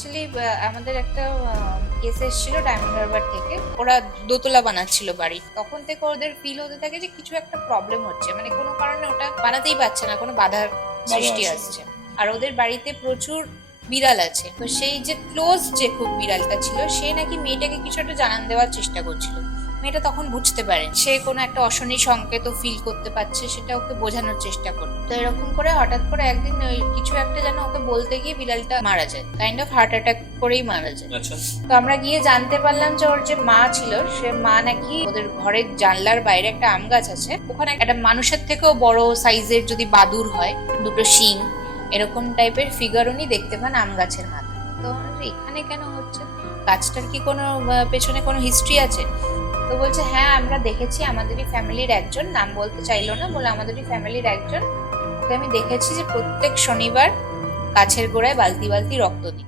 Actually আমাদের একটা case এসেছিল ডায়মন্ড হারবার থেকে। ওরা দোতলা বানাচ্ছিল বাড়ি, তখন থেকে ওদের ফিল হতে থাকে যে কিছু একটা প্রবলেম হচ্ছে, মানে কোনো কারণে ওটা বানাতেই পারছে না, কোনো বাধার সৃষ্টি আছে। আসছে। আর ওদের বাড়িতে প্রচুর বিড়াল আছে, তো সেই যে ক্লোজ যে খুব বিড়ালটা ছিল, সে নাকি মেয়েটাকে কিছু একটা জানান দেওয়ার চেষ্টা করছিল। মেয়েটা তখন বুঝতে পারে সে কোনো একটা অশনি সংকেত ফিল করতে পারছে, সেটা ওকে বোঝানোর চেষ্টা করলো। তো এরকম করে হঠাৎ করে একদিন ওই কিছু একটা যেন ওকে বলতে গিয়ে বিড়ালটা মারা যায়, কাইন্ড অফ হার্ট অ্যাটাক করেই মারা যায়। আচ্ছা। তো আমরা গিয়ে জানতে পারলাম যে ওর যে মা ছিল, সে মা নাকি ওদের ঘরের জানলার বাইরে একটা আম গাছ আছে, ওখানে একটা মানুষের থেকেও বড় সাইজের যদি বাদুড় হয়, দুটো শিং এরকম টাইপের ফিগার উনি দেখতে পান আম গাছের মাথায়। তো আমরা বলি, এখানে কেন হচ্ছে, গাছটার কি কোনো পেছনে কোনো হিস্ট্রি আছে? তো বলছে হ্যাঁ, আমরা দেখেছি, আমাদেরই ফ্যামিলির একজন, নাম বলতে চাইলো না, বলে আমাদেরই ফ্যামিলির একজন, ওকে আমি দেখেছি যে প্রত্যেক শনিবার গাছের গোড়ায় বালতি বালতি রক্ত দিই।